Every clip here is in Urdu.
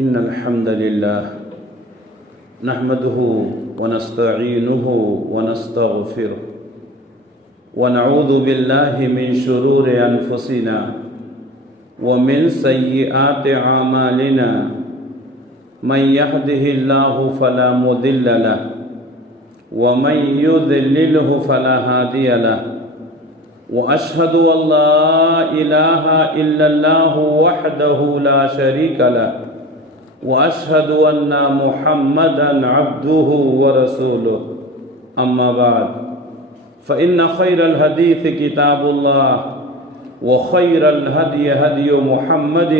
إن الحمد لله نحمده ونستعينه ونستغفره ونعوذ بالله من شرور أنفسنا ومن سيئات أعمالنا من يهده الله فلا مضل له ومن يضلله فلا هادي له وأشهد أن لا إله إلا الله وحده لا شريك له وأشهد أن محمدًا عبده ورسوله أما بعد فإن خير الحديث كتاب الله وخير الهدي هدي محمد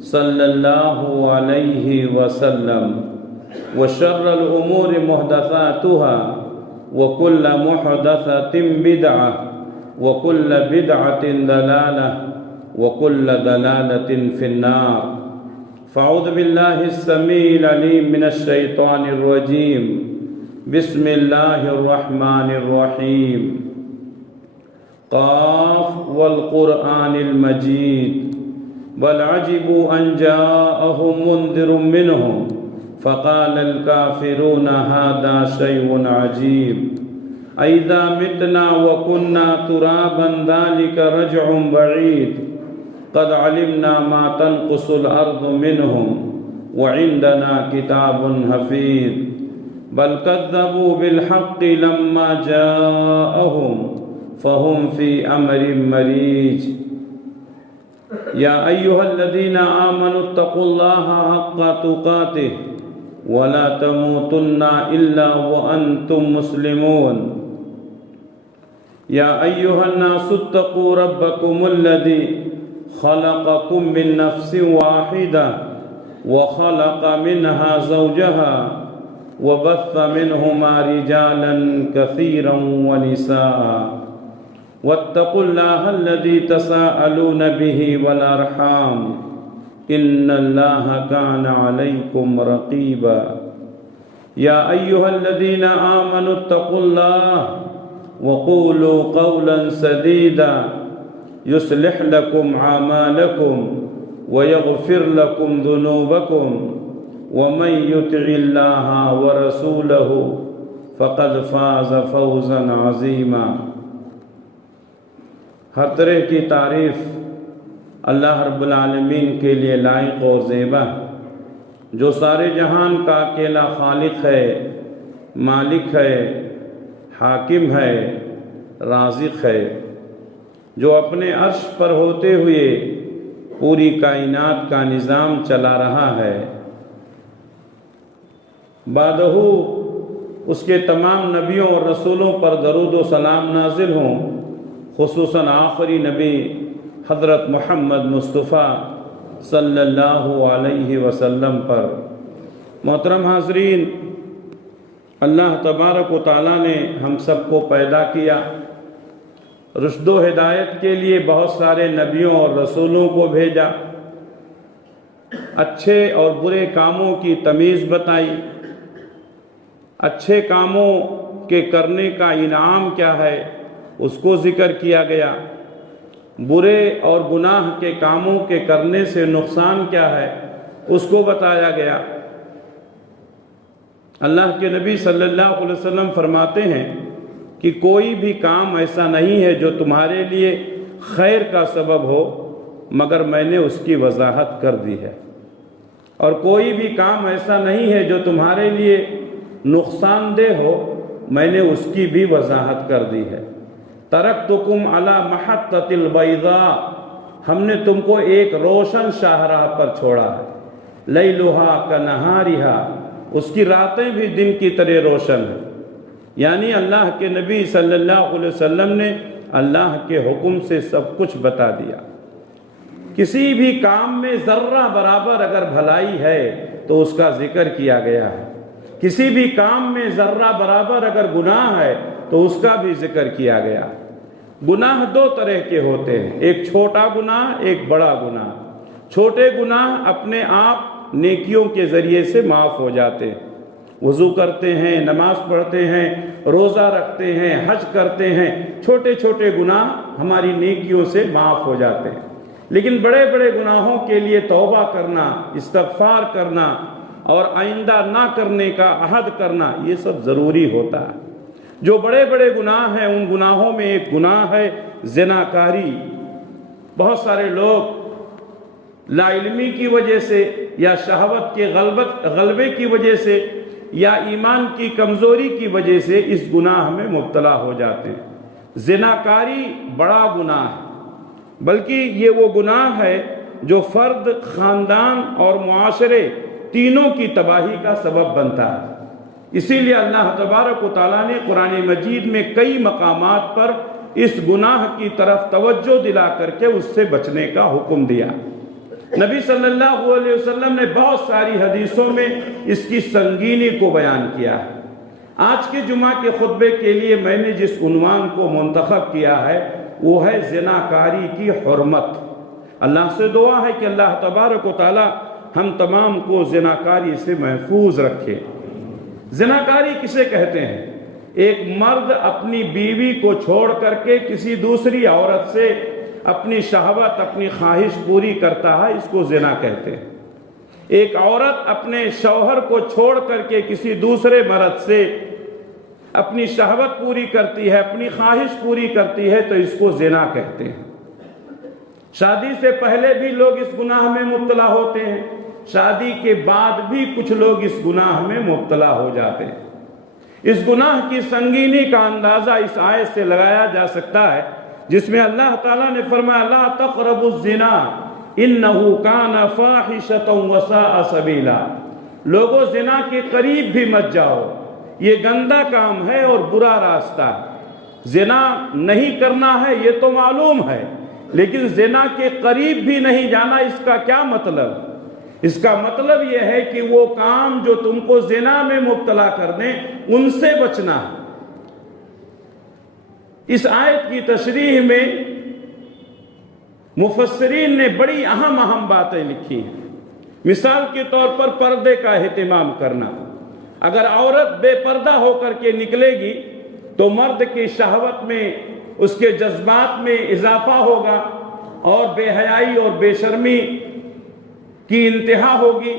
صلى الله عليه وسلم وشر الأمور محدثاتها وكل محدثة بدعة وكل بدعة ضلالة وكل ضلالة في النار فأعوذ بالله السميع العليم من الشيطان الرجيم بسم الله الرحمن الرحيم قاف والقرآن المجيد بل عجبوا أن جاءهم منذر منهم فقال الكافرون هذا شيء عجيب أئذا متنا وكنا ترابا ذلك رجع بعيد قد علمنا ما تنقص الأرض منهم وعندنا كتاب حفيظ بل كذبوا بالحق لما جاءهم فهم في أمر مريج يا أيها الذين آمنوا اتقوا الله حق تقاته ولا تموتن إلا وأنتم مسلمون يا أيها الناس اتقوا ربكم الذي خلقكم من نفس واحدة وخلق منها زوجها وبث منهما رجالا كثيرا ونساء واتقوا الله الذي تساءلون به والأرحام إن الله كان عليكم رقيبا يا أيها الذين آمنوا اتقوا الله وقولوا قولا سديدا يصلح لكم أعمالكم ويغفر لكم ذنوبكم ومن يطع الله ورسوله فقد فاز فوزا عظيما ہر طرح کی تعریف اللہ رب العالمین کے لیے لائق اور زیبا جو سارے جہان کا اکیلا خالق ہے، مالک ہے، حاکم ہے، رازق ہے، جو اپنے عرش پر ہوتے ہوئے پوری کائنات کا نظام چلا رہا ہے۔ بعدہ اس کے تمام نبیوں اور رسولوں پر درود و سلام نازل ہوں، خصوصاً آخری نبی حضرت محمد مصطفیٰ صلی اللہ علیہ وسلم پر۔ محترم حاضرین، اللہ تبارک و تعالیٰ نے ہم سب کو پیدا کیا، رشد و ہدایت کے لیے بہت سارے نبیوں اور رسولوں کو بھیجا، اچھے اور برے کاموں کی تمیز بتائی، اچھے کاموں کے کرنے کا انعام کیا ہے اس کو ذکر کیا گیا، برے اور گناہ کے کاموں کے کرنے سے نقصان کیا ہے اس کو بتایا گیا۔ اللہ کے نبی صلی اللہ علیہ وسلم فرماتے ہیں کہ کوئی بھی کام ایسا نہیں ہے جو تمہارے لیے خیر کا سبب ہو مگر میں نے اس کی وضاحت کر دی ہے، اور کوئی بھی کام ایسا نہیں ہے جو تمہارے لیے نقصان دہ ہو میں نے اس کی بھی وضاحت کر دی ہے۔ ترکتکم علی محطۃ البیضاء، ہم نے تم کو ایک روشن شاہراہ پر چھوڑا ہے، لیلھا کنہارھا، اس کی راتیں بھی دن کی طرح روشن ہیں۔ یعنی اللہ کے نبی صلی اللہ علیہ وسلم نے اللہ کے حکم سے سب کچھ بتا دیا۔ کسی بھی کام میں ذرہ برابر اگر بھلائی ہے تو اس کا ذکر کیا گیا ہے، کسی بھی کام میں ذرہ برابر اگر گناہ ہے تو اس کا بھی ذکر کیا گیا۔ گناہ دو طرح کے ہوتے ہیں، ایک چھوٹا گناہ، ایک بڑا گناہ۔ چھوٹے گناہ اپنے آپ نیکیوں کے ذریعے سے معاف ہو جاتے ہیں، وضو کرتے ہیں، نماز پڑھتے ہیں، روزہ رکھتے ہیں، حج کرتے ہیں، چھوٹے چھوٹے گناہ ہماری نیکیوں سے معاف ہو جاتے ہیں۔ لیکن بڑے بڑے گناہوں کے لیے توبہ کرنا، استغفار کرنا اور آئندہ نہ کرنے کا عہد کرنا، یہ سب ضروری ہوتا ہے۔ جو بڑے بڑے گناہ ہیں ان گناہوں میں ایک گناہ ہے زناکاری۔ بہت سارے لوگ لا علمی کی وجہ سے یا شہوت کے غلبے کی وجہ سے یا ایمان کی کمزوری کی وجہ سے اس گناہ میں مبتلا ہو جاتے ہیں۔ زناکاری بڑا گناہ ہے، بلکہ یہ وہ گناہ ہے جو فرد، خاندان اور معاشرے تینوں کی تباہی کا سبب بنتا ہے۔ اسی لیے اللہ تبارک و تعالیٰ نے قرآن مجید میں کئی مقامات پر اس گناہ کی طرف توجہ دلا کر کے اس سے بچنے کا حکم دیا۔ نبی صلی اللہ علیہ وسلم نے بہت ساری حدیثوں میں اس کی سنگینی کو بیان کیا ہے۔ آج کے جمعہ کے خطبے کے لیے میں نے جس عنوان کو منتخب کیا ہے وہ ہے زناکاری کی حرمت۔ اللہ سے دعا ہے کہ اللہ تبارک و تعالی ہم تمام کو زناکاری سے محفوظ رکھے۔ زناکاری کسے کہتے ہیں؟ ایک مرد اپنی بیوی کو چھوڑ کر کے کسی دوسری عورت سے اپنی شہوت، اپنی خواہش پوری کرتا ہے، اس کو زنا کہتے ہیں۔ ایک عورت اپنے شوہر کو چھوڑ کر کے کسی دوسرے مرد سے اپنی شہوت پوری کرتی ہے، اپنی خواہش پوری کرتی ہے، تو اس کو زنا کہتے ہیں۔ شادی سے پہلے بھی لوگ اس گناہ میں مبتلا ہوتے ہیں، شادی کے بعد بھی کچھ لوگ اس گناہ میں مبتلا ہو جاتے ہیں۔ اس گناہ کی سنگینی کا اندازہ اس آیت سے لگایا جا سکتا ہے جس میں اللہ تعالیٰ نے فرمایا لا تقربوا الزنا انہ کان فاحشۃ وساء سبیلا، لوگوں زنا کے قریب بھی مت جاؤ، یہ گندا کام ہے اور برا راستہ ہے۔ زنا نہیں کرنا ہے یہ تو معلوم ہے، لیکن زنا کے قریب بھی نہیں جانا، اس کا کیا مطلب؟ اس کا مطلب یہ ہے کہ وہ کام جو تم کو زنا میں مبتلا کر دیں ان سے بچنا ہے۔ اس آیت کی تشریح میں مفسرین نے بڑی اہم باتیں لکھی ہیں۔ مثال کے طور پر پردے کا اہتمام کرنا۔ اگر عورت بے پردہ ہو کر کے نکلے گی تو مرد کی شہوت میں، اس کے جذبات میں اضافہ ہوگا اور بے حیائی اور بے شرمی کی انتہا ہوگی،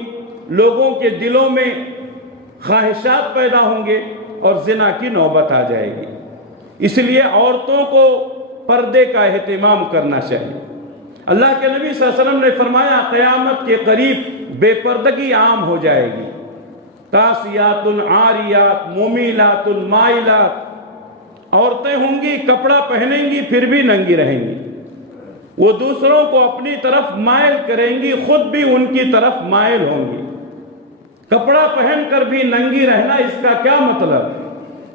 لوگوں کے دلوں میں خواہشات پیدا ہوں گے اور زنا کی نوبت آ جائے گی۔ اس لیے عورتوں کو پردے کا اہتمام کرنا چاہیے۔ اللہ کے نبی صلی اللہ علیہ وسلم نے فرمایا قیامت کے قریب بے پردگی عام ہو جائے گی۔ کاسیات عاریات مومیلات مائلات، عورتیں ہوں گی کپڑا پہنیں گی پھر بھی ننگی رہیں گی، وہ دوسروں کو اپنی طرف مائل کریں گی، خود بھی ان کی طرف مائل ہوں گی۔ کپڑا پہن کر بھی ننگی رہنا، اس کا کیا مطلب؟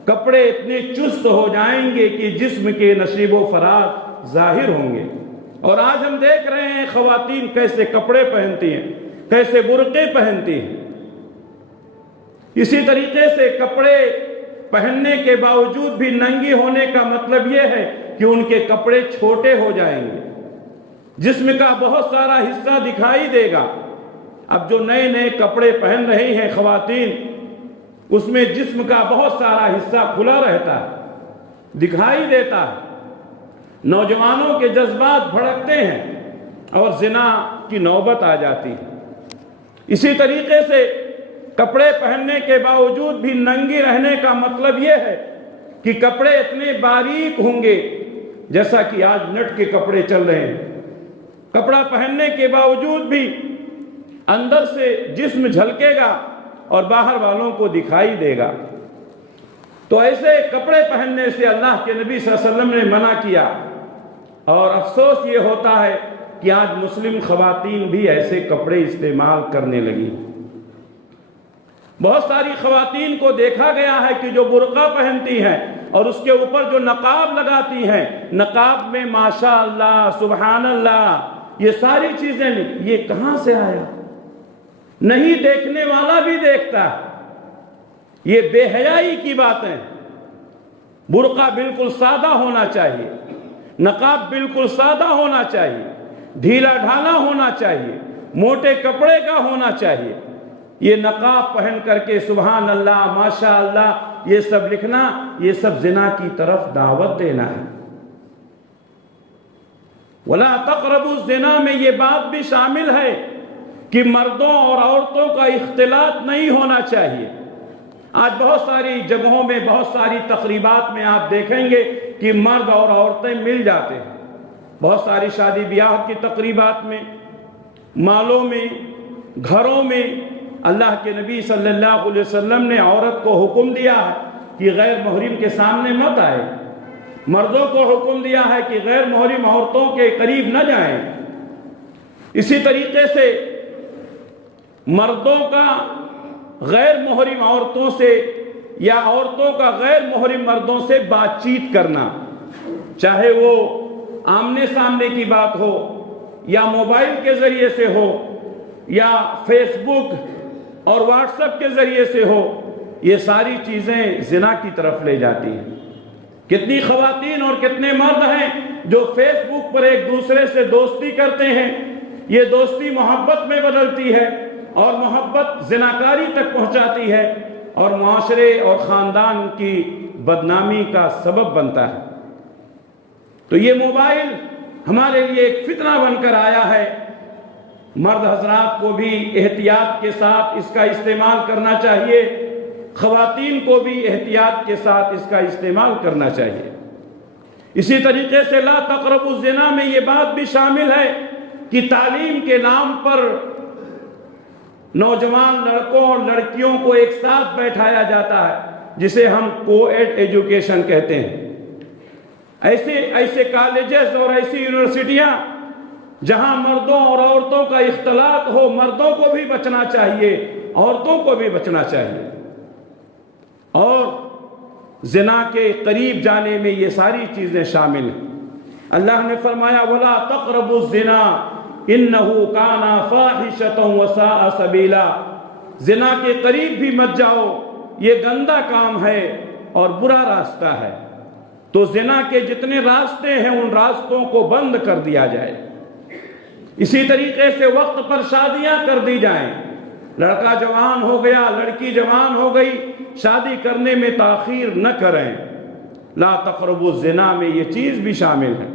کپڑے اتنے چست ہو جائیں گے کہ جسم کے نشیب و فراز ظاہر ہوں گے۔ اور آج ہم دیکھ رہے ہیں خواتین کیسے کپڑے پہنتی ہیں، کیسے برقعے پہنتی ہیں۔ اسی طریقے سے کپڑے پہننے کے باوجود بھی ننگی ہونے کا مطلب یہ ہے کہ ان کے کپڑے چھوٹے ہو جائیں گے، جسم کا بہت سارا حصہ دکھائی دے گا۔ اب جو نئے نئے کپڑے پہن رہی ہیں خواتین، اس میں جسم کا بہت سارا حصہ کھلا رہتا ہے، دکھائی دیتا ہے، نوجوانوں کے جذبات بھڑکتے ہیں اور زنا کی نوبت آ جاتی ہے۔ اسی طریقے سے کپڑے پہننے کے باوجود بھی ننگی رہنے کا مطلب یہ ہے کہ کپڑے اتنے باریک ہوں گے، جیسا کہ آج نٹ کے کپڑے چل رہے ہیں، کپڑا پہننے کے باوجود بھی اندر سے جسم جھلکے گا اور باہر والوں کو دکھائی دے گا۔ تو ایسے کپڑے پہننے سے اللہ کے نبی صلی اللہ علیہ وسلم نے منع کیا، اور افسوس یہ ہوتا ہے کہ آج مسلم خواتین بھی ایسے کپڑے استعمال کرنے لگی۔ بہت ساری خواتین کو دیکھا گیا ہے کہ جو برقع پہنتی ہیں اور اس کے اوپر جو نقاب لگاتی ہیں، نقاب میں ماشاءاللہ سبحان اللہ یہ ساری چیزیں، یہ کہاں سے آیا؟ نہیں دیکھنے والا بھی دیکھتا ہے۔ یہ بے حیائی کی باتیں۔ برقع بالکل سادہ ہونا چاہیے، نقاب بالکل سادہ ہونا چاہیے، ڈھیلا ڈھالا ہونا چاہیے، موٹے کپڑے کا ہونا چاہیے۔ یہ نقاب پہن کر کے سبحان اللہ ماشاء اللہ یہ سب لکھنا، یہ سب زنا کی طرف دعوت دینا ہے۔ ولا تقربوا الزنا میں یہ بات بھی شامل ہے کہ مردوں اور عورتوں کا اختلاط نہیں ہونا چاہیے۔ آج بہت ساری جگہوں میں، بہت ساری تقریبات میں آپ دیکھیں گے کہ مرد اور عورتیں مل جاتے ہیں۔ بہت ساری شادی بیاہ کی تقریبات میں، مالوں میں، گھروں میں اللہ کے نبی صلی اللہ علیہ وسلم نے عورت کو حکم دیا ہے کہ غیر محرم کے سامنے مت آئے، مردوں کو حکم دیا ہے کہ غیر محرم عورتوں کے قریب نہ جائیں۔ اسی طریقے سے مردوں کا غیر محرم عورتوں سے یا عورتوں کا غیر محرم مردوں سے بات چیت کرنا، چاہے وہ آمنے سامنے کی بات ہو یا موبائل کے ذریعے سے ہو یا فیس بک اور واٹس ایپ کے ذریعے سے ہو، یہ ساری چیزیں زنا کی طرف لے جاتی ہیں۔ کتنی خواتین اور کتنے مرد ہیں جو فیس بک پر ایک دوسرے سے دوستی کرتے ہیں، یہ دوستی محبت میں بدلتی ہے اور محبت زناکاری تک پہنچاتی ہے اور معاشرے اور خاندان کی بدنامی کا سبب بنتا ہے۔ تو یہ موبائل ہمارے لیے ایک فتنہ بن کر آیا ہے۔ مرد حضرات کو بھی احتیاط کے ساتھ اس کا استعمال کرنا چاہیے، خواتین کو بھی احتیاط کے ساتھ اس کا استعمال کرنا چاہیے۔ اسی طریقے سے لا تقربوا الزنا میں یہ بات بھی شامل ہے کہ تعلیم کے نام پر نوجوان لڑکوں اور لڑکیوں کو ایک ساتھ بیٹھایا جاتا ہے، جسے ہم کو ایڈ ایجوکیشن کہتے ہیں۔ ایسے کالجز اور ایسی یونیورسٹیاں جہاں مردوں اور عورتوں کا اختلاط ہو، مردوں کو بھی بچنا چاہیے، عورتوں کو بھی بچنا چاہیے۔ اور زنا کے قریب جانے میں یہ ساری چیزیں شامل ہیں۔ اللہ نے فرمایا وَلَا تَقْرَبُوا الزِّنَا إِنَّهُ كَانَ فَاحِشَةً وَسَاءَ سَبِيلًا، زنا کے قریب بھی مت جاؤ، یہ گندا کام ہے اور برا راستہ ہے۔ تو زنا کے جتنے راستے ہیں ان راستوں کو بند کر دیا جائے۔ اسی طریقے سے وقت پر شادیاں کر دی جائیں۔ لڑکا جوان ہو گیا، لڑکی جوان ہو گئی، شادی کرنے میں تاخیر نہ کریں۔ لا تقربوا الزنا میں یہ چیز بھی شامل ہے۔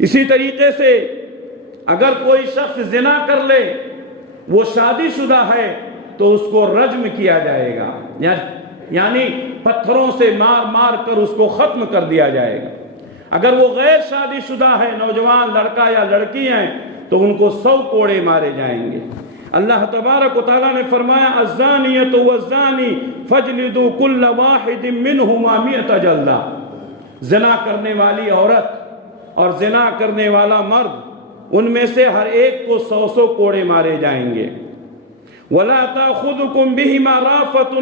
اسی طریقے سے اگر کوئی شخص زنا کر لے، وہ شادی شدہ ہے تو اس کو رجم کیا جائے گا، یعنی پتھروں سے مار مار کر اس کو ختم کر دیا جائے گا۔ اگر وہ غیر شادی شدہ ہے، نوجوان لڑکا یا لڑکی ہیں، تو ان کو 100 کوڑے مارے جائیں گے۔ اللہ تبارک و تعالیٰ نے فرمایا الزانیۃ والزانی فاجلدوا کل واحد منہما 100 جلدہ، زنا کرنے والی عورت اور زنا کرنے والا مرد، ان میں سے ہر ایک کو 100 کوڑے مارے جائیں گے۔ ولا تاخذکم بہما رافۃ،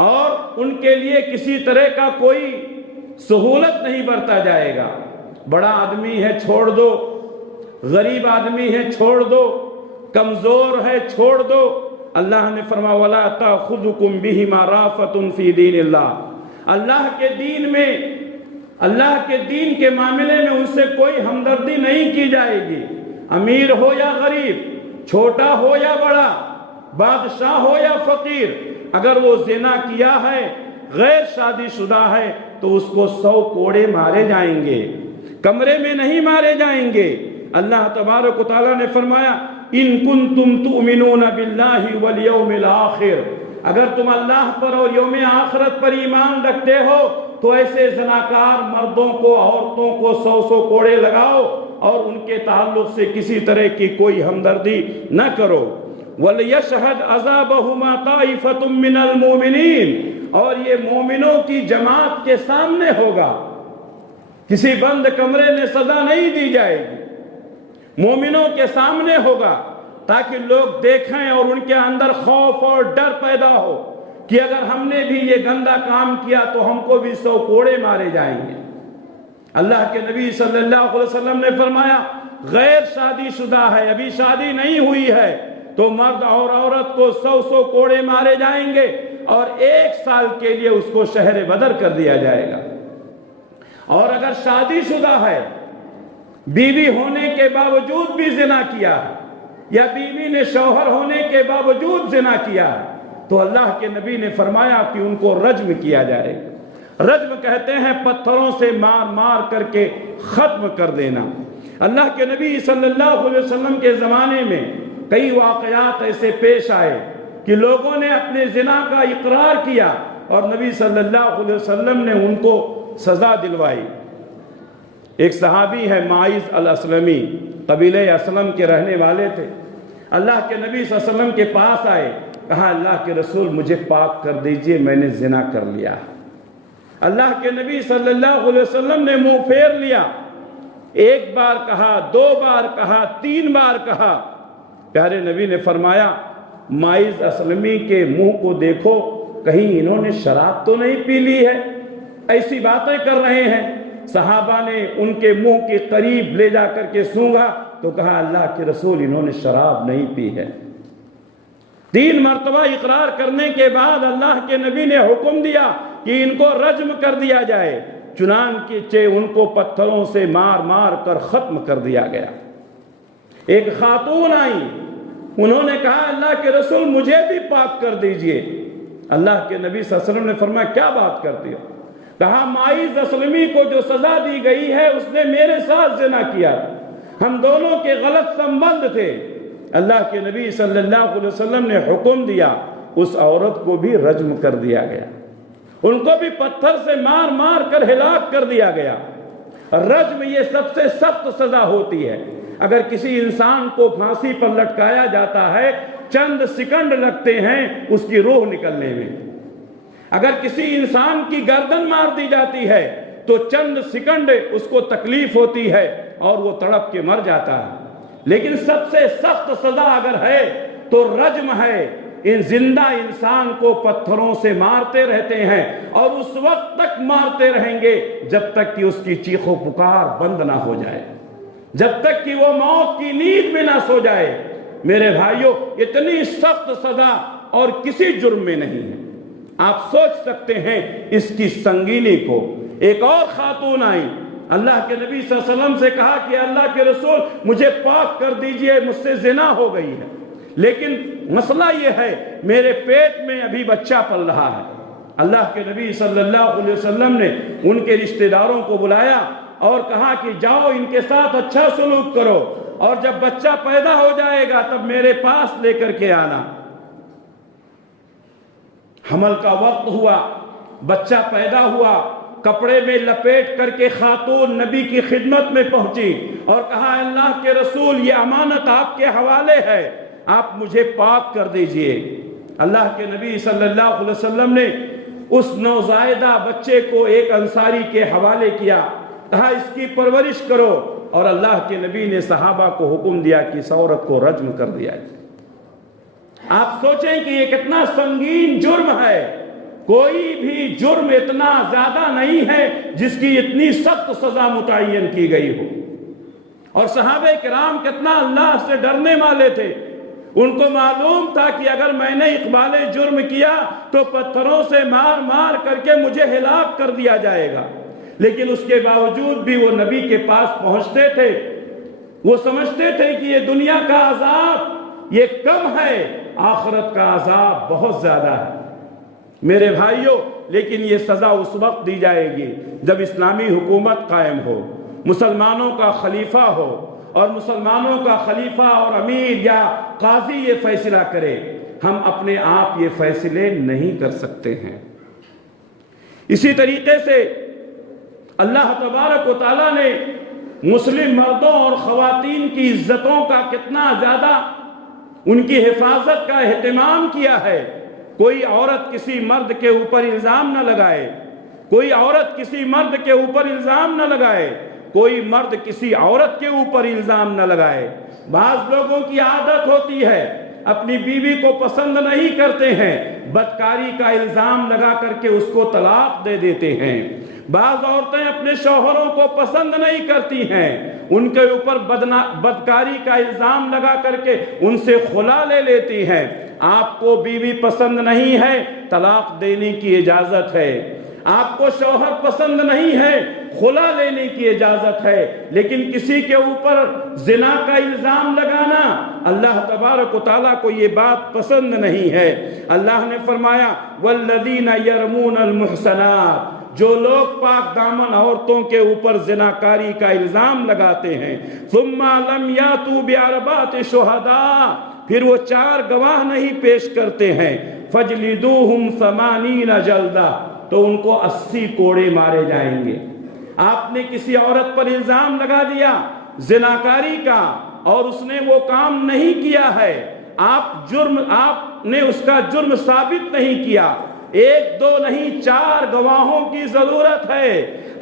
اور ان کے لیے کسی طرح کا کوئی سہولت نہیں برتا جائے گا۔ بڑا آدمی ہے چھوڑ دو، غریب آدمی ہے چھوڑ دو، کمزور ہے چھوڑ دو۔ اللہ نے فرمایا وَلَا تَأْخُذُكُمْ بِهِمَا رَأْفَةٌ فِي دِينِ اللَّهِ، اللہ کے دین میں، اللہ کے دین کے معاملے میں ان سے کوئی ہمدردی نہیں کی جائے گی۔ امیر ہو یا غریب، چھوٹا ہو یا بڑا، بادشاہ ہو یا فقیر، اگر وہ زنا کیا ہے، غیر شادی شدہ ہے، تو اس کو 100 کوڑے مارے جائیں گے، کمرے میں نہیں مارے جائیں گے۔ اللہ تبارک و تعالیٰ نے فرمایا ان کنتم تؤمنون باللہ والیوم الآخر، اگر تم اللہ پر اور یوم آخرت پر ایمان رکھتے ہو تو ایسے زناکار مردوں کو، عورتوں کو 100 کوڑے لگاؤ اور ان کے تعلق سے کسی طرح کی کوئی ہمدردی نہ کرو۔ وَلْيَشْهَدْ عَذَابَهُمَا طَائِفَةٌ مِّنَ الْمُؤْمِنِينَ، اور یہ مومنوں کی جماعت کے سامنے ہوگا، کسی بند کمرے میں سزا نہیں دی جائے گی، مومنوں کے سامنے ہوگا، تاکہ لوگ دیکھیں اور ان کے اندر خوف اور ڈر پیدا ہو کہ اگر ہم نے بھی یہ گندا کام کیا تو ہم کو بھی 100 کوڑے مارے جائیں گے۔ اللہ کے نبی صلی اللہ علیہ وسلم نے فرمایا غیر شادی شدہ ہے، ابھی شادی نہیں ہوئی ہے، تو مرد اور عورت کو 100 کوڑے مارے جائیں گے اور 1 سال کے لیے اس کو شہر بدر کر دیا جائے گا۔ اور اگر شادی شدہ ہے، بیوی ہونے کے باوجود بھی زنا کیا ہے، یا بیوی نے شوہر ہونے کے باوجود زنا کیا ہے، تو اللہ کے نبی نے فرمایا کہ ان کو رجم کیا جائے گا۔ رجم کہتے ہیں پتھروں سے مار مار کر کے ختم کر دینا۔ اللہ کے نبی صلی اللہ علیہ وسلم کے زمانے میں کئی واقعات ایسے پیش آئے کہ لوگوں نے اپنے زنا کا اقرار کیا اور نبی صلی اللہ علیہ وسلم نے ان کو سزا دلوائی۔ ایک صحابی ہے معیز الاسلمی، قبیلہ اسلم کے رہنے والے تھے۔ اللہ کے نبی صلی اللہ علیہ وسلم کے پاس آئے، کہا اللہ کے رسول مجھے پاک کر دیجئے، میں نے زنا کر لیا۔ اللہ کے نبی صلی اللہ علیہ وسلم نے منہ پھیر لیا، ایک بار کہا، دو بار کہا، تین بار کہا۔ پیارے نبی نے فرمایا معیز اسلمی کے منہ کو دیکھو، کہیں انہوں نے شراب تو نہیں پی لی ہے، ایسی باتیں کر رہے ہیں۔ صحابہ نے ان کے منہ کے قریب لے جا کر کے سونگھا تو کہا اللہ کے رسول انہوں نے شراب نہیں پی ہے۔ 3 مرتبہ اقرار کرنے کے بعد اللہ کے نبی نے حکم دیا کہ ان کو رجم کر دیا جائے، چنانچہ ان کو پتھروں سے مار مار کر ختم کر دیا گیا۔ ایک خاتون آئی، انہوں نے کہا اللہ کے رسول مجھے بھی پاک کر دیجئے۔ اللہ کے نبی صلی اللہ علیہ وسلم نے فرمایا کیا بات کرتے ہو؟ کہا معیز اسلمی کو جو سزا دی گئی ہے اس نے میرے ساتھ زنا کیا، ہم دونوں کے غلط سمبند تھے۔ اللہ کے نبی صلی اللہ علیہ وسلم نے حکم دیا، اس عورت کو بھی رجم کر دیا گیا، ان کو بھی پتھر سے مار مار کر ہلاک کر دیا گیا۔ رجم یہ سب سے سخت سزا ہوتی ہے۔ اگر کسی انسان کو پھانسی پر لٹکایا جاتا ہے، چند سیکنڈ لگتے ہیں اس کی روح نکلنے میں۔ اگر کسی انسان کی گردن مار دی جاتی ہے تو چند سیکنڈ اس کو تکلیف ہوتی ہے اور وہ تڑپ کے مر جاتا ہے۔ لیکن سب سے سخت سزا اگر ہے تو رجم ہے۔ ان زندہ انسان کو پتھروں سے مارتے رہتے ہیں اور اس وقت تک مارتے رہیں گے جب تک کہ اس کی چیخ و پکار بند نہ ہو جائے، جب تک کہ وہ موت کی نیند میں نہ سو جائے۔ میرے بھائیوں، اتنی سخت سزا اور کسی جرم میں نہیں ہے۔ آپ سوچ سکتے ہیں اس کی سنگینی کو۔ ایک اور خاتون آئی، اللہ کے نبی صلی اللہ علیہ وسلم سے کہا کہ اللہ کے رسول مجھے پاک کر دیجئے، مجھ سے زنا ہو گئی ہے، لیکن مسئلہ یہ ہے میرے پیٹ میں ابھی بچہ پل رہا ہے۔ اللہ کے نبی صلی اللہ علیہ وسلم نے ان کے رشتہ داروں کو بلایا اور کہا کہ جاؤ ان کے ساتھ اچھا سلوک کرو، اور جب بچہ پیدا ہو جائے گا تب میرے پاس لے کر کے آنا۔ حمل کا وقت ہوا، بچہ پیدا ہوا، کپڑے میں لپیٹ کر کے خاتون نبی کی خدمت میں پہنچی اور کہا اللہ کے رسول یہ امانت آپ کے حوالے ہے، آپ مجھے پاک کر دیجئے۔ اللہ کے نبی صلی اللہ علیہ وسلم نے اس نوزائیدہ بچے کو ایک انصاری کے حوالے کیا، کہا اس کی پرورش کرو، اور اللہ کے نبی نے صحابہ کو حکم دیا کہ اس عورت کو رجم کر دیا جائے۔ آپ سوچیں کہ یہ کتنا سنگین جرم ہے۔ کوئی بھی جرم اتنا زیادہ نہیں ہے جس کی اتنی سخت سزا متعین کی گئی ہو۔ اور صحابہ کرام کتنا اللہ سے ڈرنے والے تھے، ان کو معلوم تھا کہ اگر میں نے اقبال جرم کیا تو پتھروں سے مار مار کر کے مجھے ہلاک کر دیا جائے گا، لیکن اس کے باوجود بھی وہ نبی کے پاس پہنچتے تھے۔ وہ سمجھتے تھے کہ یہ دنیا کا عذاب یہ کم ہے، آخرت کا عذاب بہت زیادہ ہے۔ میرے بھائیوں، لیکن یہ سزا اس وقت دی جائے گی جب اسلامی حکومت قائم ہو، مسلمانوں کا خلیفہ ہو، اور مسلمانوں کا خلیفہ اور امیر یا قاضی یہ فیصلہ کرے۔ ہم اپنے آپ یہ فیصلے نہیں کر سکتے ہیں۔ اسی طریقے سے اللہ تبارک و تعالیٰ نے مسلم مردوں اور خواتین کی عزتوں کا کتنا زیادہ ان کی حفاظت کا اہتمام کیا ہے۔ کوئی عورت کسی مرد کے اوپر الزام نہ لگائے، کوئی عورت کسی مرد کے اوپر الزام نہ لگائے، کوئی مرد کسی عورت کے اوپر الزام نہ لگائے۔ بعض لوگوں کی عادت ہوتی ہے، اپنی بیوی کو پسند نہیں کرتے ہیں، بدکاری کا الزام لگا کر کے اس کو طلاق دے دیتے ہیں۔ بعض عورتیں اپنے شوہروں کو پسند نہیں کرتی ہیں، ان کے اوپر بدکاری کا الزام لگا کر کے ان سے خلا لے لیتی ہیں۔ آپ کو بیوی پسند نہیں ہے، طلاق دینے کی اجازت ہے۔ آپ کو شوہر پسند نہیں ہے، خلا لینے کی اجازت ہے۔ لیکن کسی کے اوپر زنا کا الزام لگانا اللہ تبارک و تعالیٰ کو یہ بات پسند نہیں ہے۔ اللہ نے فرمایا والذین یرمون المحصنات جو لوگ پاک دامن عورتوں کے اوپر زناکاری کا الزام لگاتے ہیں ثم لم یاتوا باربعۃ شہداء، پھر وہ 4 گواہ نہیں پیش کرتے ہیں، فجلدوہم 80 جلدہ، تو ان کو 80 کوڑے مارے جائیں گے۔ آپ نے کسی عورت پر الزام لگا دیا زناکاری کا اور اس نے وہ کام نہیں کیا ہے، آپ نے اس کا جرم ثابت نہیں کیا، 1 2 نہیں 4 گواہوں کی ضرورت ہے۔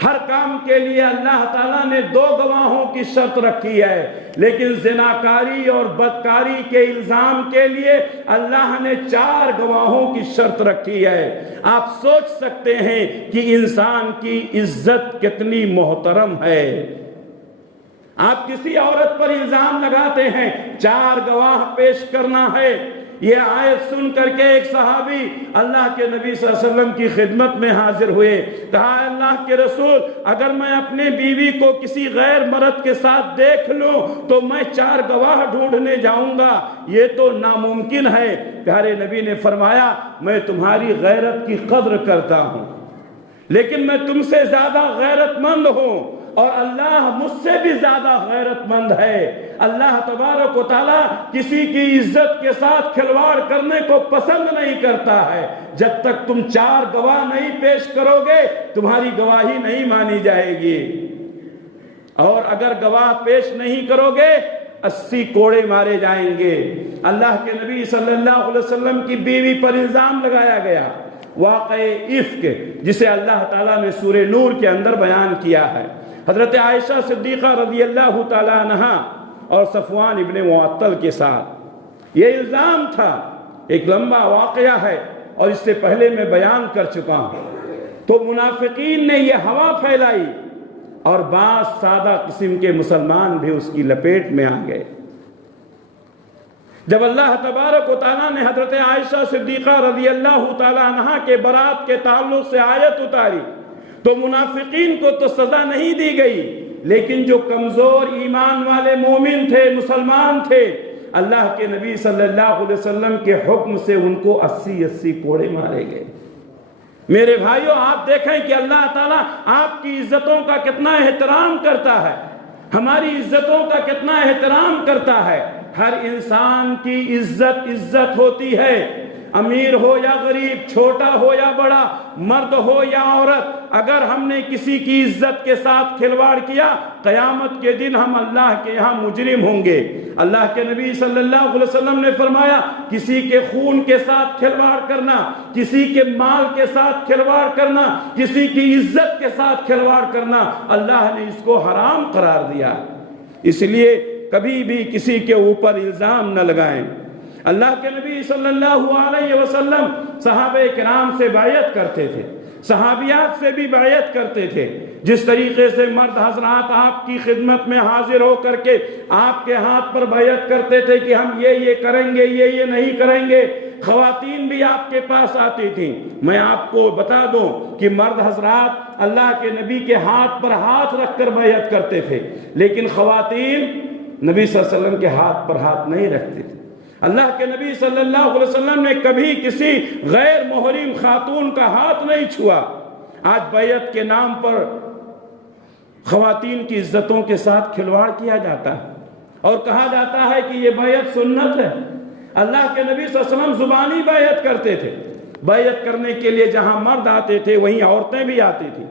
ہر کام کے لیے اللہ تعالیٰ نے 2 گواہوں کی شرط رکھی ہے، لیکن زناکاری اور بدکاری کے الزام کے لیے اللہ نے 4 گواہوں کی شرط رکھی ہے۔ آپ سوچ سکتے ہیں کہ انسان کی عزت کتنی محترم ہے۔ آپ کسی عورت پر الزام لگاتے ہیں، 4 گواہ پیش کرنا ہے۔ یہ آیت سن کر کے ایک صحابی اللہ کے نبی صلی اللہ علیہ وسلم کی خدمت میں حاضر ہوئے، کہا اللہ کے رسول، اگر میں اپنے بیوی کو کسی غیر مرد کے ساتھ دیکھ لوں تو میں 4 گواہ ڈھونڈنے جاؤں گا، یہ تو ناممکن ہے۔ پیارے نبی نے فرمایا میں تمہاری غیرت کی قدر کرتا ہوں، لیکن میں تم سے زیادہ غیرت مند ہوں اور اللہ مجھ سے بھی زیادہ غیرت مند ہے۔ اللہ تبارک و تعالیٰ کسی کی عزت کے ساتھ کھلواڑ کرنے کو پسند نہیں کرتا ہے۔ جب تک تم 4 گواہ نہیں پیش کرو گے تمہاری گواہی نہیں مانی جائے گی، اور اگر گواہ پیش نہیں کرو گے 80 کوڑے مارے جائیں گے۔ اللہ کے نبی صلی اللہ علیہ وسلم کی بیوی پر الزام لگایا گیا، واقعہ افک جسے اللہ تعالیٰ نے سورہ نور کے اندر بیان کیا ہے۔ حضرت عائشہ صدیقہ رضی اللہ تعالیٰ عنہا اور صفوان ابن معطل کے ساتھ یہ الزام تھا، ایک لمبا واقعہ ہے اور اس سے پہلے میں بیان کر چکا ہوں۔ تو منافقین نے یہ ہوا پھیلائی اور بعض سادہ قسم کے مسلمان بھی اس کی لپیٹ میں آ گئے۔ جب اللہ تبارک و تعالیٰ نے حضرت عائشہ صدیقہ رضی اللہ تعالیٰ عنہا کے برات کے تعلق سے آیت اتاری تو منافقین کو تو سزا نہیں دی گئی، لیکن جو کمزور ایمان والے مومن تھے، مسلمان تھے، اللہ کے نبی صلی اللہ علیہ وسلم کے حکم سے ان کو 80 کوڑے مارے گئے۔ میرے بھائیوں، آپ دیکھیں کہ اللہ تعالیٰ آپ کی عزتوں کا کتنا احترام کرتا ہے، ہماری عزتوں کا کتنا احترام کرتا ہے۔ ہر انسان کی عزت ہوتی ہے، امیر ہو یا غریب، چھوٹا ہو یا بڑا، مرد ہو یا عورت۔ اگر ہم نے کسی کی عزت کے ساتھ کھلواڑ کیا قیامت کے دن ہم اللہ کے یہاں مجرم ہوں گے۔ اللہ کے نبی صلی اللہ علیہ وسلم نے فرمایا کسی کے خون کے ساتھ کھلواڑ کرنا، کسی کے مال کے ساتھ کھلواڑ کرنا، کسی کی عزت کے ساتھ کھلواڑ کرنا، اللہ نے اس کو حرام قرار دیا۔ اس لیے کبھی بھی کسی کے اوپر الزام نہ لگائیں۔ اللہ کے نبی صلی اللہ علیہ وسلم صحابہ کرام سے بیعت کرتے تھے، صحابیات سے بھی بیعت کرتے تھے۔ جس طریقے سے مرد حضرات آپ کی خدمت میں حاضر ہو کر کے آپ کے ہاتھ پر بیعت کرتے تھے کہ ہم یہ کریں گے، یہ نہیں کریں گے، خواتین بھی آپ کے پاس آتی تھیں۔ میں آپ کو بتا دوں کہ مرد حضرات اللہ کے نبی کے ہاتھ پر ہاتھ رکھ کر بیعت کرتے تھے، لیکن خواتین نبی صلی اللہ علیہ وسلم کے ہاتھ پر ہاتھ نہیں رکھتے تھے۔ اللہ کے نبی صلی اللہ علیہ وسلم نے کبھی کسی غیر محرم خاتون کا ہاتھ نہیں چھوا۔ آج بیعت کے نام پر خواتین کی عزتوں کے ساتھ کھلواڑ کیا جاتا ہے اور کہا جاتا ہے کہ یہ بیعت سنت ہے۔ اللہ کے نبی صلی اللہ علیہ وسلم زبانی بیعت کرتے تھے، بیعت کرنے کے لیے جہاں مرد آتے تھے وہیں عورتیں بھی آتی تھیں۔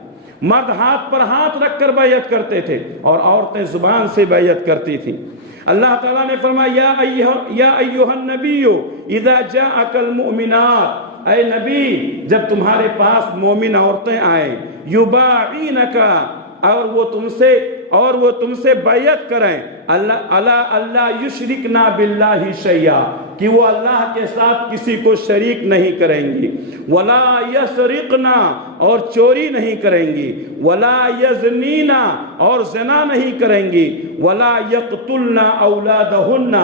مرد ہاتھ پر ہاتھ رکھ کر بیعت کرتے تھے اور عورتیں زبان سے بیعت کرتی تھیں۔ اللہ تعالیٰ نے فرمایا یا ایھا النبی اذا جاءک المؤمنات، اے نبی جب تمہارے پاس مومن عورتیں آئیں، یباعینک، اور وہ تم سے بیعت کریں، اللہ یشرکنا باللہ شیئا، کہ وہ اللہ کے ساتھ کسی کو شریک نہیں کریں گی، ولا یسرقنا، اور چوری نہیں کریں گی، ولا یزنینا، اور زنا نہیں کریں گی، ولا یقتلنا اولادہن،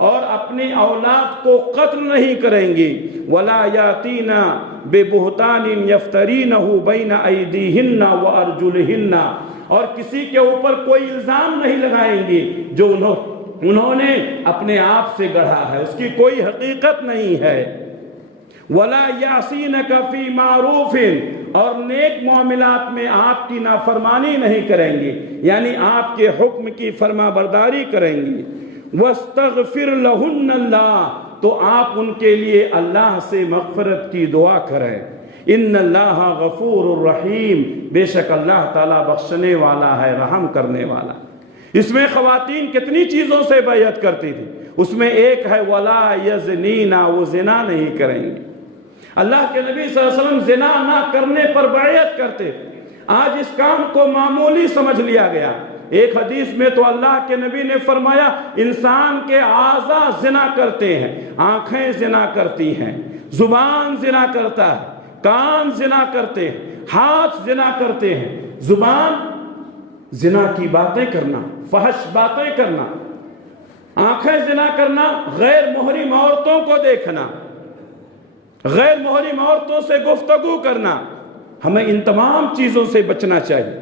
اور اپنی اولاد کو قتل نہیں کریں گی، ولا یاتینا ببہتان یفترینہ بین ایدیہن وارجلہن، اور کسی کے اوپر کوئی الزام نہیں لگائیں گی جو انہوں نے اپنے آپ سے گڑھا ہے، اس کی کوئی حقیقت نہیں ہے۔ وَلَا يَعْصِينَكَ فِي مَعْرُوفٍ، اور نیک معاملات میں آپ کی نافرمانی نہیں کریں گے، یعنی آپ کے حکم کی فرما برداری کریں گے، وَاسْتَغْفِرْ لَهُنَّ اللَّهُ، تو آپ ان کے لیے اللہ سے مغفرت کی دعا کریں۔ ان اللہ غفور الرحیم، بے شک اللہ تعالیٰ بخشنے والا ہے، رحم کرنے والا۔ اس میں خواتین کتنی چیزوں سے بیعت کرتی تھی، اس میں ایک ہے وَلَا يَزْنِينَ، وہ زنا نہیں کریں گے۔ اللہ کے نبی صلی اللہ علیہ وسلم زنا نہ کرنے پر بیعت کرتے تھے۔ آج اس کام کو معمولی سمجھ لیا گیا۔ ایک حدیث میں تو اللہ کے نبی نے فرمایا انسان کے اعضاء زنا کرتے ہیں، آنکھیں زنا کرتی ہیں، زبان زنا کرتا ہے، کان زنا کرتے ہیں، ہاتھ زنا کرتے ہیں۔ زبان زنا کی باتیں کرنا، فحش باتیں کرنا، آنکھیں زنا کرنا، غیر محرم عورتوں کو دیکھنا، غیر محرم عورتوں سے گفتگو کرنا، ہمیں ان تمام چیزوں سے بچنا چاہیے۔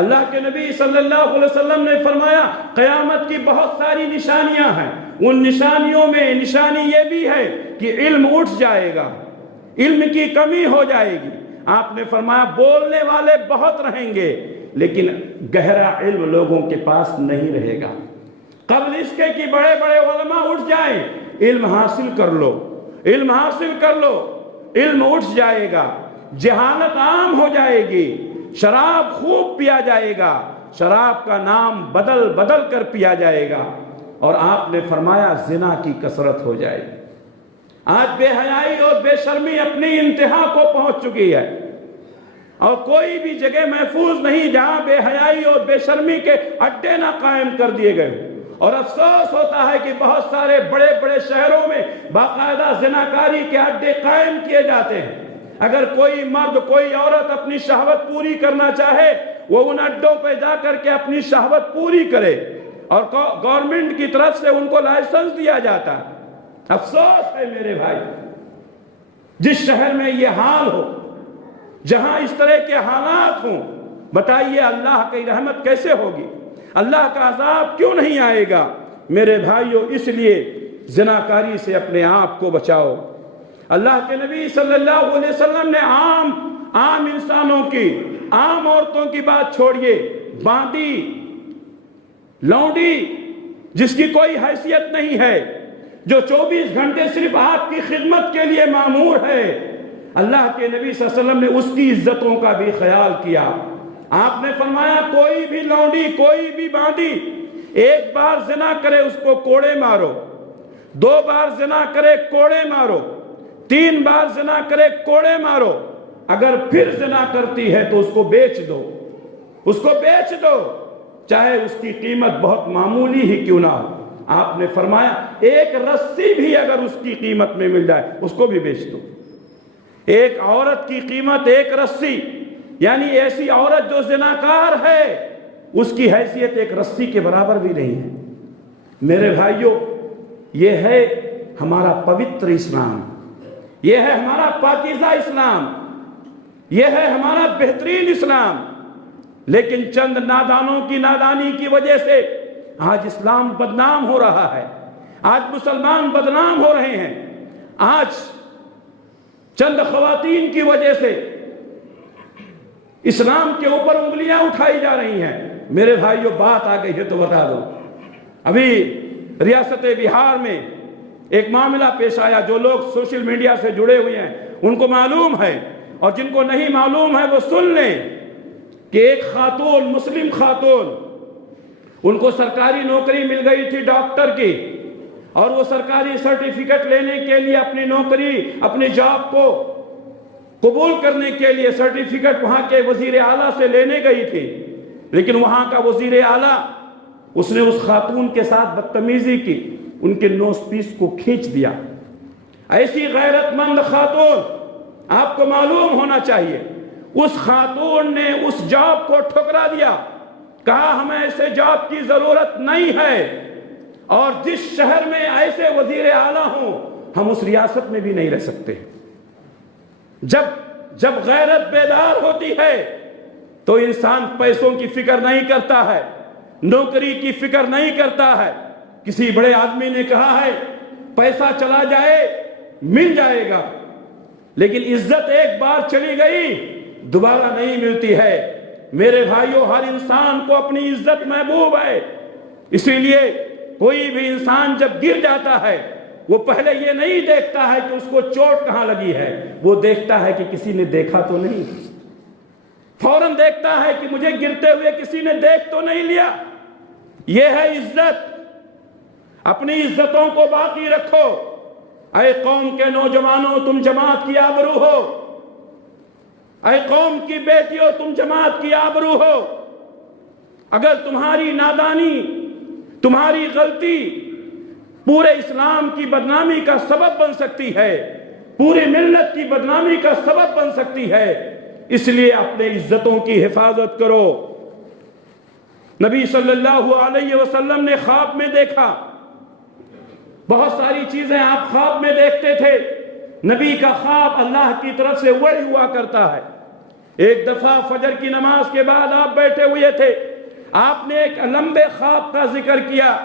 اللہ کے نبی صلی اللہ علیہ وسلم نے فرمایا قیامت کی بہت ساری نشانیاں ہیں، ان نشانیوں میں نشانی یہ بھی ہے کہ علم اٹھ جائے گا، علم کی کمی ہو جائے گی۔ آپ نے فرمایا بولنے والے بہت رہیں گے لیکن گہرا علم لوگوں کے پاس نہیں رہے گا۔ قبل اس کے کہ بڑے بڑے علماء اٹھ جائیں، علم حاصل کر لو، علم حاصل کر لو، علم اٹھ جائے گا، جہالت عام ہو جائے گی، شراب خوب پیا جائے گا، شراب کا نام بدل بدل کر پیا جائے گا، اور آپ نے فرمایا زنا کی کثرت ہو جائے گی۔ آج بے حیائی اور بے شرمی اپنی انتہا کو پہنچ چکی ہے، اور کوئی بھی جگہ محفوظ نہیں جہاں بے حیائی اور بے شرمی کے اڈے نہ قائم کر دیے گئے۔ اور افسوس ہوتا ہے کہ بہت سارے بڑے بڑے شہروں میں باقاعدہ زناکاری کے اڈے قائم کیے جاتے ہیں۔ اگر کوئی مرد کوئی عورت اپنی شہوت پوری کرنا چاہے وہ ان اڈوں پہ جا کر کے اپنی شہوت پوری کرے، اور گورنمنٹ کی طرف سے ان کو لائسنس دیا جاتا ہے۔ افسوس ہے میرے بھائی، جس شہر میں یہ حال ہو، جہاں اس طرح کے حالات ہوں، بتائیے اللہ کی رحمت کیسے ہوگی؟ اللہ کا عذاب کیوں نہیں آئے گا؟ میرے بھائیوں، اس لیے زناکاری سے اپنے آپ کو بچاؤ۔ اللہ کے نبی صلی اللہ علیہ وسلم نے عام انسانوں کی، عام عورتوں کی بات چھوڑیے، باندی، لونڈی، جس کی کوئی حیثیت نہیں ہے، جو 24 گھنٹے صرف آپ کی خدمت کے لیے مامور ہے، اللہ کے نبی صلی اللہ علیہ وسلم نے اس کی عزتوں کا بھی خیال کیا۔ آپ نے فرمایا کوئی بھی لونڈی، کوئی بھی باندی ایک بار زنا کرے اس کو کوڑے مارو، 2 بار زنا کرے کوڑے مارو، 3 بار زنا کرے کوڑے مارو، اگر پھر زنا کرتی ہے تو اس کو بیچ دو، اس کو بیچ دو، چاہے اس کی قیمت بہت معمولی ہی کیوں نہ ہو۔ آپ نے فرمایا ایک رسی بھی اگر اس کی قیمت میں مل جائے اس کو بھی بیچ دو۔ ایک عورت کی قیمت ایک رسی، یعنی ایسی عورت جو زناکار ہے اس کی حیثیت ایک رسی کے برابر بھی نہیں ہے۔ میرے بھائیوں، یہ ہے ہمارا پوتر اسلام، یہ ہے ہمارا پاکیزہ اسلام، یہ ہے ہمارا بہترین اسلام، لیکن چند نادانوں کی نادانی کی وجہ سے آج اسلام بدنام ہو رہا ہے، آج مسلمان بدنام ہو رہے ہیں، آج چند خواتین کی وجہ سے اسلام کے اوپر انگلیاں اٹھائی جا رہی ہیں۔ میرے بھائیوں، بات آ گئی ہے تو بتا دو، ابھی ریاست بہار میں ایک معاملہ پیش آیا، جو لوگ سوشل میڈیا سے جڑے ہوئے ہیں ان کو معلوم ہے، اور جن کو نہیں معلوم ہے وہ سن لیں کہ ایک خاتون، مسلم خاتون، ان کو سرکاری نوکری مل گئی تھی ڈاکٹر کی، اور وہ سرکاری سرٹیفکیٹ لینے کے لیے اپنی نوکری، اپنی جاب کو قبول کرنے کے لیے سرٹیفکیٹ وہاں کے وزیر اعلیٰ سے لینے گئی تھی، لیکن وہاں کا وزیر اعلیٰ اس نے اس خاتون کے ساتھ بدتمیزی کی، ان کے نوز پیس کو کھینچ دیا۔ ایسی غیرت مند خاتون، آپ کو معلوم ہونا چاہیے، اس خاتون نے اس جاب کو ٹھکرا دیا، کہا ہمیں ایسے جاب کی ضرورت نہیں ہے، اور جس شہر میں ایسے وزیر اعلیٰ ہوں ہم اس ریاست میں بھی نہیں رہ سکتے۔ جب غیرت بیدار ہوتی ہے تو انسان پیسوں کی فکر نہیں کرتا ہے، نوکری کی فکر نہیں کرتا ہے۔ کسی بڑے آدمی نے کہا ہے پیسہ چلا جائے مل جائے گا، لیکن عزت ایک بار چلی گئی دوبارہ نہیں ملتی ہے۔ میرے بھائیوں، ہر انسان کو اپنی عزت محبوب ہے، اسی لیے کوئی بھی انسان جب گر جاتا ہے وہ پہلے یہ نہیں دیکھتا ہے کہ اس کو چوٹ کہاں لگی ہے، وہ دیکھتا ہے کہ کسی نے دیکھا تو نہیں، فوراً دیکھتا ہے کہ مجھے گرتے ہوئے کسی نے دیکھ تو نہیں لیا۔ یہ ہے عزت۔ اپنی عزتوں کو باقی رکھو۔ اے قوم کے نوجوانوں، تم جماعت کی آبرو ہو۔ اے قوم کی بیٹیوں، تم جماعت کی آبرو ہو۔ اگر تمہاری نادانی، تمہاری غلطی پورے اسلام کی بدنامی کا سبب بن سکتی ہے، پوری ملت کی بدنامی کا سبب بن سکتی ہے، اس لیے اپنے عزتوں کی حفاظت کرو۔ نبی صلی اللہ علیہ وسلم نے خواب میں دیکھا، بہت ساری چیزیں آپ خواب میں دیکھتے تھے۔ نبی کا خواب اللہ کی طرف سے وحی ہوا کرتا ہے۔ ایک دفعہ فجر کی نماز کے بعد آپ بیٹھے ہوئے تھے، آپ نے ایک لمبے خواب کا ذکر کیا۔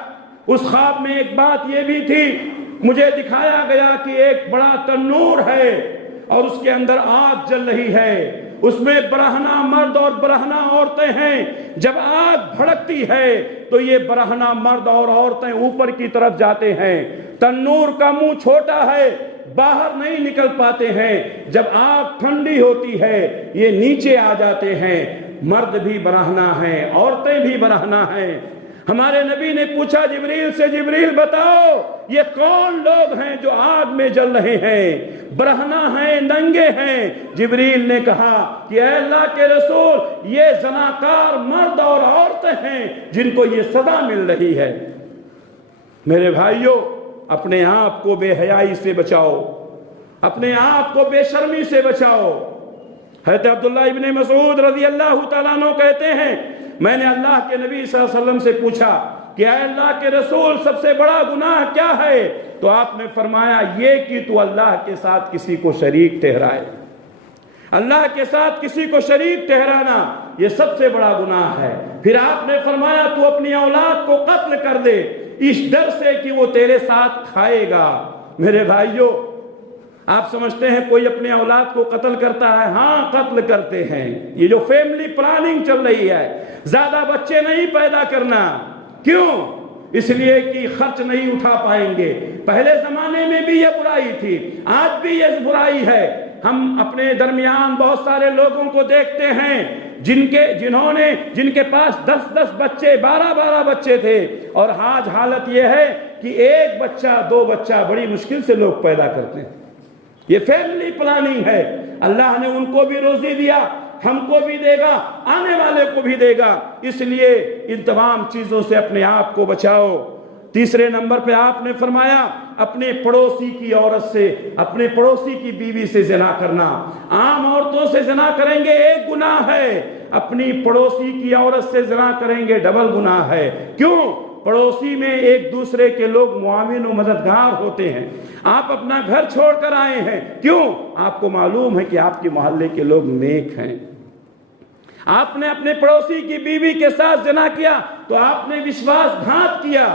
اس خواب میں ایک بات یہ بھی تھی، مجھے دکھایا گیا کہ ایک بڑا تنور ہے اور اس کے اندر آگ جل رہی ہے، اس میں برہنہ مرد اور برہنہ عورتیں ہیں۔ جب آگ بھڑکتی ہے تو یہ برہنہ مرد اور عورتیں اوپر کی طرف جاتے ہیں، تنور کا منہ چھوٹا ہے، باہر نہیں نکل پاتے ہیں۔ جب آگ ٹھنڈی ہوتی ہے یہ نیچے آ جاتے ہیں، مرد بھی برہنہ ہیں، عورتیں بھی برہنہ ہیں۔ ہمارے نبی نے پوچھا جبریل سے، جبریل بتاؤ یہ کون لوگ ہیں جو آگ میں جل رہے ہیں، برہنہ ہیں، ننگے ہیں؟ جبریل نے کہا کہ اے اللہ کے رسول، یہ زناکار مرد اور عورتیں ہیں جن کو یہ سزا مل رہی ہے۔ میرے بھائیوں، اپنے آپ کو بے حیائی سے بچاؤ، اپنے آپ کو بے شرمی سے بچاؤ۔ حضرت عبداللہ ابن مسعود رضی اللہ تعالیٰ عنہ کہتے ہیں، میں نے اللہ کے نبی صلی اللہ علیہ وسلم سے پوچھا کہ اے اللہ کے رسول سب سے بڑا گناہ کیا ہے؟ تو آپ نے فرمایا یہ کہ تو اللہ کے ساتھ کسی کو شریک ٹھہرائے۔ اللہ کے ساتھ کسی کو شریک ٹھہرانا یہ سب سے بڑا گناہ ہے۔ پھر آپ نے فرمایا تو اپنی اولاد کو قتل کر دے اس ڈر سے کہ وہ تیرے ساتھ کھائے گا۔ میرے بھائیوں، آپ سمجھتے ہیں کوئی اپنے اولاد کو قتل کرتا ہے؟ ہاں قتل کرتے ہیں۔ یہ جو فیملی پلاننگ چل رہی ہے، زیادہ بچے نہیں پیدا کرنا، کیوں؟ اس لیے کہ خرچ نہیں اٹھا پائیں گے۔ پہلے زمانے میں بھی یہ برائی تھی، آج بھی یہ برائی ہے۔ ہم اپنے درمیان بہت سارے لوگوں کو دیکھتے ہیں جن کے پاس 10 بچے، 12 بچے تھے، اور آج حالت یہ ہے کہ 1 بچہ 2 بچہ بڑی مشکل سے لوگ پیدا کرتے ہیں۔ یہ فیملی پلاننگ ہے۔ اللہ نے ان کو بھی روزی دیا، ہم کو بھی دے گا، آنے والے کو بھی دے گا، اس لیے ان تمام چیزوں سے اپنے آپ کو بچاؤ۔ تیسرے نمبر پہ آپ نے فرمایا اپنے پڑوسی کی عورت سے، اپنے پڑوسی کی بیوی سے زنا کرنا۔ عام عورتوں سے زنا کریں گے ایک گناہ ہے، اپنی پڑوسی کی عورت سے زنا کریں گے ڈبل گناہ ہے۔ کیوں؟ پڑوسی میں ایک دوسرے کے لوگ معاون و مددگار ہوتے ہیں۔ آپ اپنا گھر چھوڑ کر آئے ہیں، کیوں؟ آپ کو معلوم ہے کہ آپ کے محلے کے لوگ نیک ہیں۔ آپ نے اپنے پڑوسی کی بیوی کے ساتھ زنا کیا تو آپ نے وشواس گھات کیا۔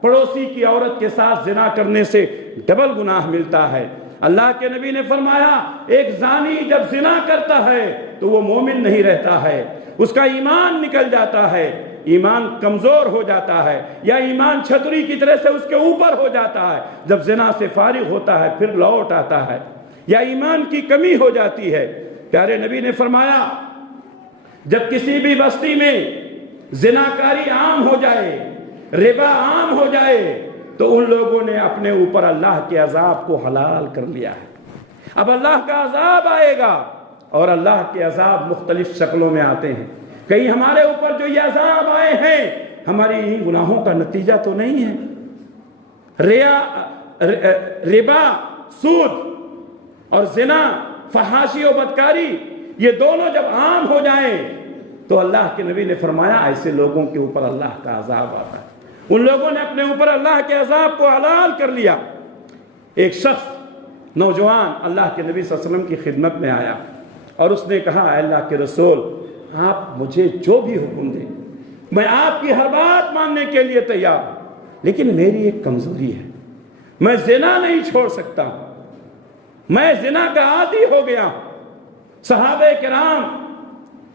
پڑوسی کی عورت کے ساتھ زنا کرنے سے ڈبل گناہ ملتا ہے۔ اللہ کے نبی نے فرمایا ایک زانی جب زنا کرتا ہے تو وہ مومن نہیں رہتا ہے، اس کا ایمان نکل جاتا ہے، ایمان کمزور ہو جاتا ہے، یا ایمان چھتری کی طرح سے اس کے اوپر ہو جاتا ہے۔ جب زنا سے فارغ ہوتا ہے پھر لوٹ آتا ہے، یا ایمان کی کمی ہو جاتی ہے۔ پیارے نبی نے فرمایا جب کسی بھی بستی میں زناکاری عام ہو جائے، ربا عام ہو جائے، تو ان لوگوں نے اپنے اوپر اللہ کے عذاب کو حلال کر لیا ہے۔ اب اللہ کا عذاب آئے گا، اور اللہ کے عذاب مختلف شکلوں میں آتے ہیں۔ کہیں ہمارے اوپر جو یہ عذاب آئے ہیں ہماری ان گناہوں کا نتیجہ تو نہیں ہے؟ ربا، سود اور زنا، فحاشی و بدکاری، یہ دونوں جب عام ہو جائیں تو اللہ کے نبی نے فرمایا ایسے لوگوں کے اوپر اللہ کا عذاب آتا ہے۔ ان لوگوں نے اپنے اوپر اللہ کے عذاب کو حلال کر لیا۔ ایک شخص نوجوان اللہ کے نبی صلی اللہ علیہ وسلم کی خدمت میں آیا اور اس نے کہا اے اللہ کے رسول، آپ مجھے جو بھی حکم دیں میں آپ کی ہر بات ماننے کے لیے تیار ہوں، لیکن میری ایک کمزوری ہے، میں زنا نہیں چھوڑ سکتا ہوں، میں زنا کا عادی ہو گیا ہوں۔ صحابہ کرام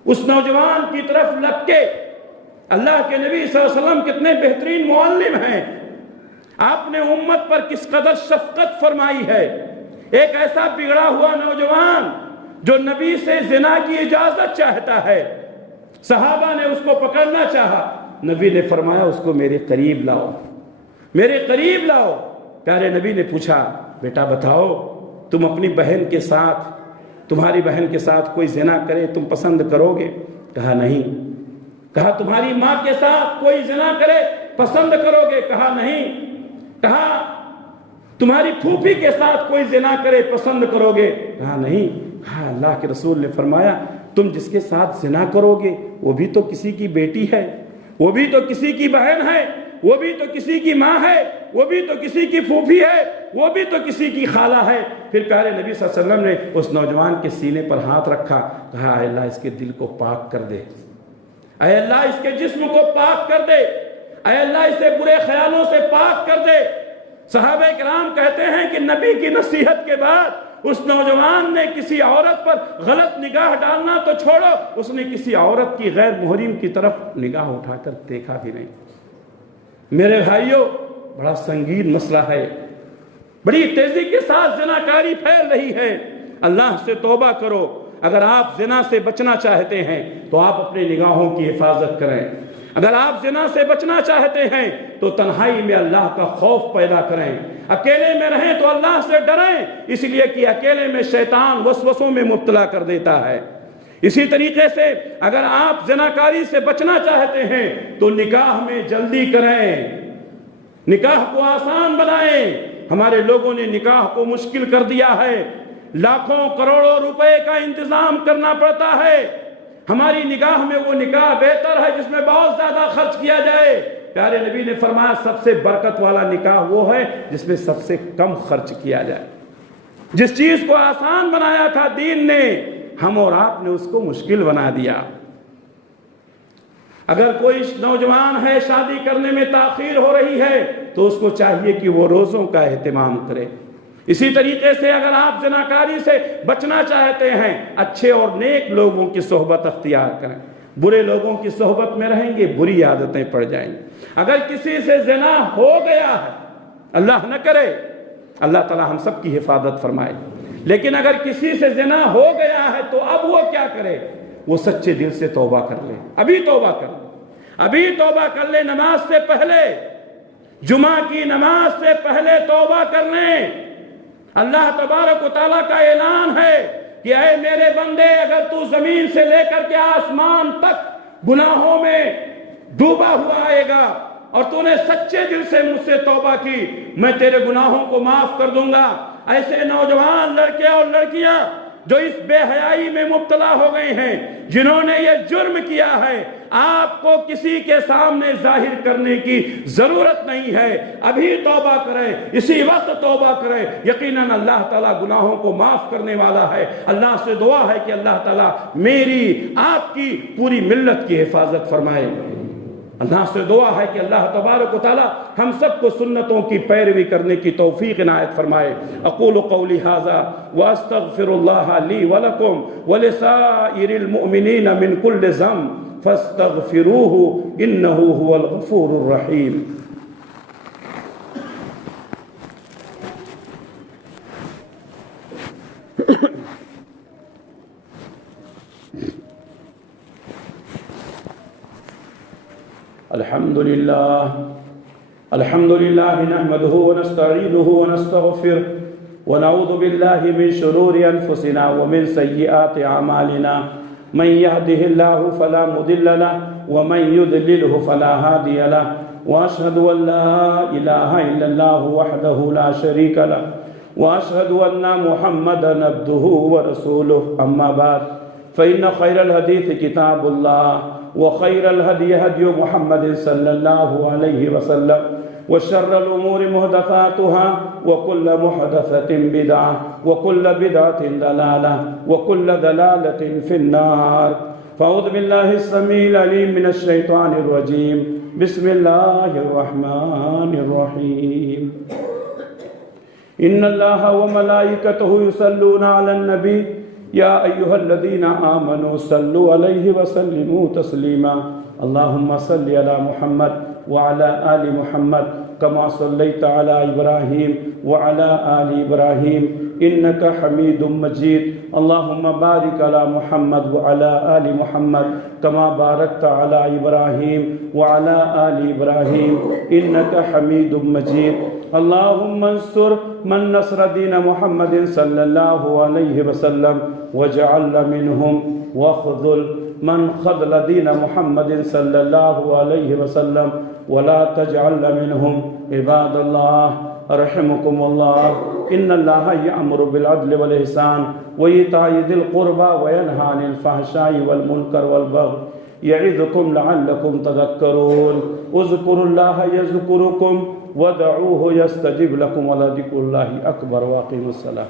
اس نوجوان کی طرف لگ کے، اللہ کے نبی صلی اللہ علیہ وسلم کتنے بہترین معلم ہیں، آپ نے امت پر کس قدر شفقت فرمائی ہے۔ ایک ایسا بگڑا ہوا نوجوان جو نبی سے زنا کی اجازت چاہتا ہے، صحابہ نے اس کو پکڑنا چاہا، نبی نے فرمایا اس کو میرے قریب لاؤ، میرے قریب لاؤ۔ پیارے نبی نے پوچھا بیٹا بتاؤ تم اپنی بہن کے ساتھ، تمہاری بہن کے ساتھ کوئی زنا کرے تم پسند کرو گے؟ کہا نہیں۔ کہا تمہاری ماں کے ساتھ کوئی زنا کرے پسند کرو گے؟ کہا نہیں۔ کہا تمہاری پھوپھی کے ساتھ کوئی زنا کرے پسند کرو گے؟ کہا نہیں۔ کہا اللہ کے رسول نے فرمایا تم جس کے ساتھ زنا کرو گے وہ بھی تو کسی کی بیٹی ہے، وہ بھی تو کسی کی بہن ہے، وہ بھی تو کسی کی ماں ہے، وہ بھی تو کسی کی پھوپھی ہے، وہ بھی تو کسی کی خالہ ہے۔ پھر پیارے نبی صلی اللہ علیہ وسلم نے اس نوجوان کے سینے پر ہاتھ رکھا، کہا اے اللہ اس کے دل کو پاک کر دے، اے اللہ اس کے جسم کو پاک کر دے، اے اللہ اسے برے خیالوں سے پاک کر دے۔ صحابہ کرام کہتے ہیں کہ نبی کی نصیحت کے بعد اس نوجوان نے کسی عورت پر غلط نگاہ ڈالنا تو چھوڑو، اس نے کسی عورت کی غیر محرم کی طرف نگاہ اٹھا کر دیکھا بھی نہیں۔ میرے بھائیوں بڑا سنگین مسئلہ ہے، بڑی تیزی کے ساتھ زناکاری پھیل رہی ہے۔ اللہ سے توبہ کرو، اگر آپ زنا سے بچنا چاہتے ہیں تو آپ اپنی نگاہوں کی حفاظت کریں، اگر آپ زنا سے بچنا چاہتے ہیں تو تنہائی میں اللہ کا خوف پیدا کریں، اکیلے میں رہیں تو اللہ سے ڈریں، اس لیے کہ اکیلے میں شیطان وسوسوں میں مبتلا کر دیتا ہے۔ اسی طریقے سے اگر آپ زناکاری سے بچنا چاہتے ہیں تو نکاح میں جلدی کریں، نکاح کو آسان بنائیں۔ ہمارے لوگوں نے نکاح کو مشکل کر دیا ہے، لاکھوں کروڑوں روپے کا انتظام کرنا پڑتا ہے۔ ہماری نگاہ میں وہ نکاح بہتر ہے جس میں بہت زیادہ خرچ کیا جائے۔ پیارے نبی نے فرمایا سب سے برکت والا نکاح وہ ہے جس میں سب سے کم خرچ کیا جائے۔ جس چیز کو آسان بنایا تھا دین نے، ہم اور آپ نے اس کو مشکل بنا دیا۔ اگر کوئی نوجوان ہے شادی کرنے میں تاخیر ہو رہی ہے تو اس کو چاہیے کہ وہ روزوں کا اہتمام کرے۔ اسی طریقے سے اگر آپ زناکاری سے بچنا چاہتے ہیں اچھے اور نیک لوگوں کی صحبت اختیار کریں، برے لوگوں کی صحبت میں رہیں گے بری عادتیں پڑ جائیں گی۔ اگر کسی سے زنا ہو گیا ہے، اللہ نہ کرے، اللہ تعالی ہم سب کی حفاظت فرمائے، لیکن اگر کسی سے زنا ہو گیا ہے تو اب وہ کیا کرے؟ وہ سچے دل سے توبہ کر لے، ابھی توبہ کر لے، ابھی توبہ کر لے، نماز سے پہلے، جمعہ کی نماز سے پہلے توبہ کر لیں۔ اللہ تبارک و تعالیٰ کا اعلان ہے کہ اے میرے بندے اگر تو زمین سے لے کر کے آسمان تک گناہوں میں ڈوبا ہوا آئے گا اور تو نے سچے دل سے مجھ سے توبہ کی، میں تیرے گناہوں کو معاف کر دوں گا۔ ایسے نوجوان لڑکے اور لڑکیاں جو اس بے حیائی میں مبتلا ہو گئے ہیں، جنہوں نے یہ جرم کیا ہے، آپ کو کسی کے سامنے ظاہر کرنے کی ضرورت نہیں ہے، ابھی توبہ کریں، اسی وقت توبہ کریں، یقیناً اللہ تعالیٰ گناہوں کو معاف کرنے والا ہے۔ اللہ سے دعا ہے کہ اللہ تعالیٰ میری آپ کی پوری ملت کی حفاظت فرمائے۔ اللہ سے دعا ہے کہ اللہ تبارک و تعالی ہم سب کو سنتوں کی پیروی کرنے کی توفیق عنایت فرمائے۔ اقول قولی ھذا واستغفر اللہ لی ولکم ولسائر المؤمنین من کل ذنب فاستغفروه انه هو الغفور الرحیم۔ الحمد لله نحمده ونستعينه ونستغفره ونعوذ بالله من شرور أنفسنا ومن سيئات أعمالنا، من يهده الله فلا مضل له ومن يضلله فلا هادي له، وأشهد أن لا إله إلا الله وحده لا شريك له، وأشهد أن محمدا عبده ورسوله، أما بعد فإن خير الحديث كتاب الله وخير الهدي هدي محمد صلى الله عليه وسلم، وشر الأمور محدثاتها وكل محدثة بدعة وكل بدعة ضلالة وكل ضلالة في النار۔ فأعوذ بالله السميع العليم من الشيطان الرجيم، بسم الله الرحمن الرحيم۔ إن الله وملائكته يصلون على النبي يا أيها الذين آمنوا صلوا عليه وسلموا تسليما اللهم صل على محمد وعلى آل محمد كما صليت على إبراهيم وعلى آل إبراهيم إنك حميد مجيد اللهم بارك على محمد وعلى آل محمد كما باركت على إبراهيم وعلى آل إبراهيم إنك حميد مجيد اللهم انصر من نصر دين محمد صلى الله عليه وسلم واجعل منهم واخذل من خذل دين محمد صلى الله عليه وسلم ولا تجعل منهم عباد الله رحمكم الله إن الله يأمر بالعدل والإحسان وإيتاء ذي القربى وينهى عن الفحشاء والمنكر والبغي يعظكم لعلكم تذكرون اذكروا الله يذكركم ودعوه يستجب لكم ولذكر الله أكبر وأقيموا الصلاة